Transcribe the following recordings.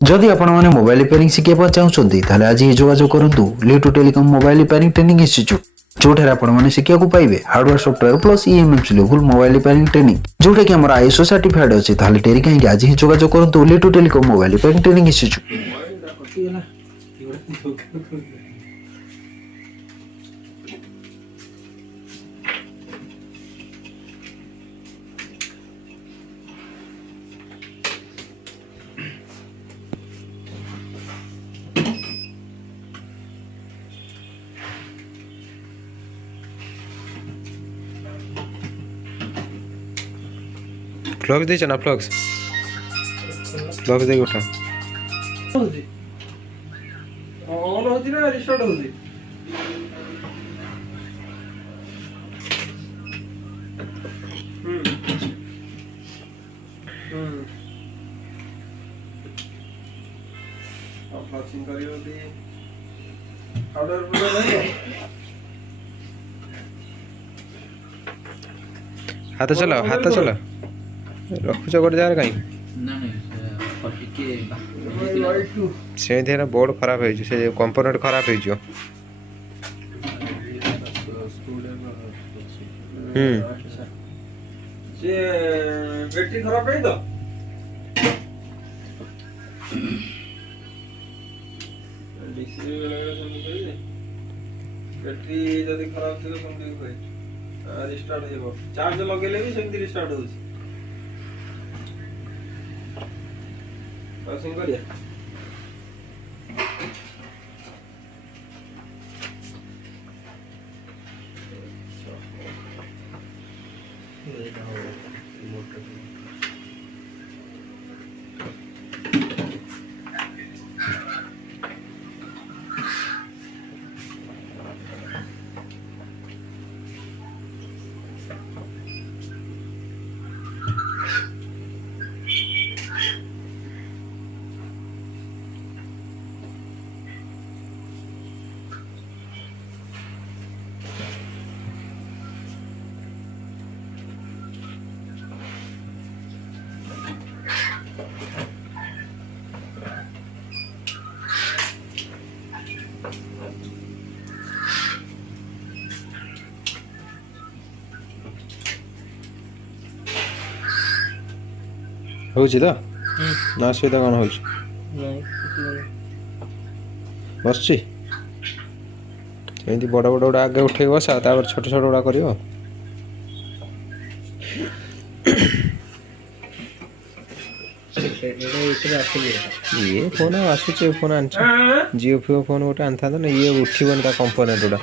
जदि आपण माने मोबाइल रिपेयरिंग शिखिबा चाहउछन्ती ताले आज ही जोगाजोग करंतु NeW telecom mobile repairing training institute जोठारे आपण माने शिखियाकु पाइबे hardware software plus EMMC level mobile repairing training जोटा कि हमर आईएसओ सर्टिफाइड अछि ताले टेरी काहे आज ही जोगाजोग करंतु NeW telecom mobile repairing training institute. Flux दे ना फ्लक्स फ्लक्स दे उठा ऑन होती ना रिस्टार्ट होती अब फ्लक्सिंग करियो दी हार्डवेयर पूरा नहीं हाथ चला रखुच गोटे जगह कहीं से बोर्ड खराब हो कंपोनेंट खराब हो बैटरी खराब है तो बैटरी जदि खराब थी तो रिस्टार्ट हो चार्ज लगेले भी सेमती रिस्टार्ट हो पासिंग करिया होची तो ना असुविधा कौन हो बस बड़ बड़ गुड़ा आगे उठे बसा छोट छोट गुड़ा कर ये फोन आसूचे फोन आन जिओ फिओ फोन गोटे आन था ना ये उठन कंपोनेंट गुड़ा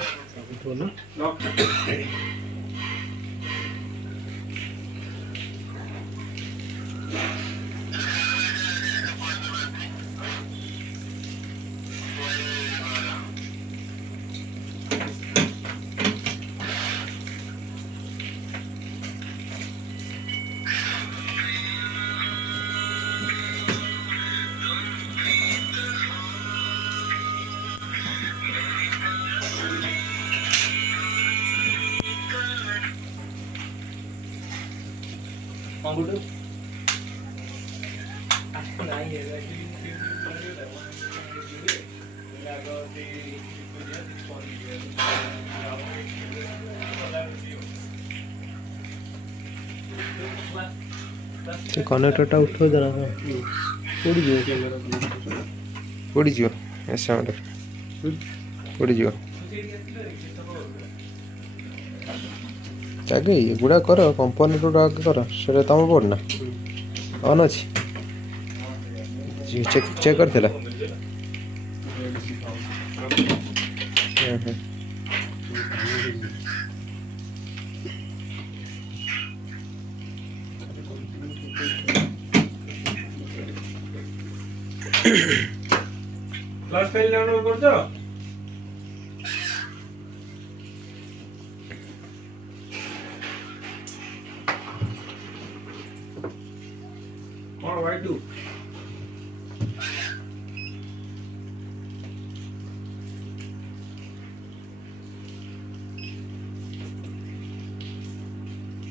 कंप्यूटर कनेक्टरटा उठो जरा पड़ी जीव ऐसा पड़ी जीव आगे ये गुड़ा कर कंपोनेंट गुड़ा आगे कर से तुम बोर्ड ना ऑन अच्छी चेक कर दिला क्लास फेल डाउनलोड करछो और वाई डू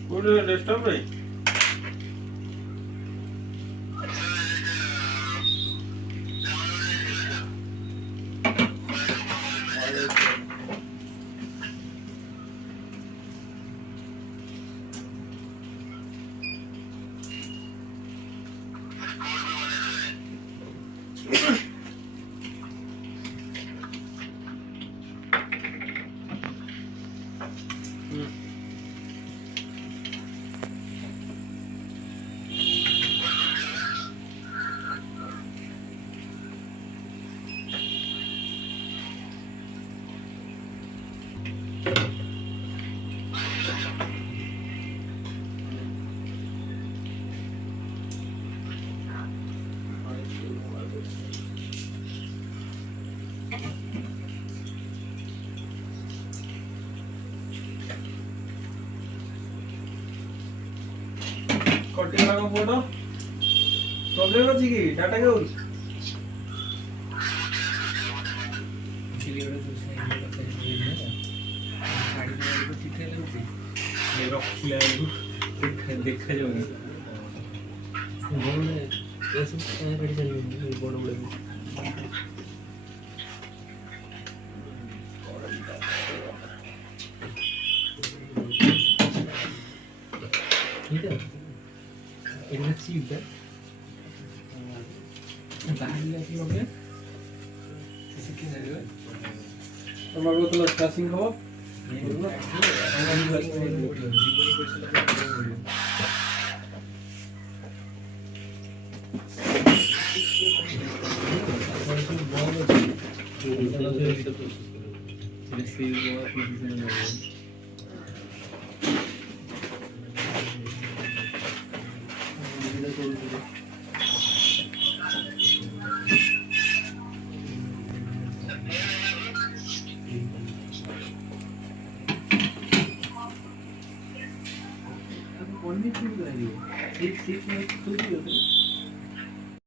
गुड डेस्कटॉप रे कटिगला को फोटो प्रॉब्लम अछि की डाटा के देखा जाऊंगी তোমার কত স্টার্টিং খবর ठीक ठीक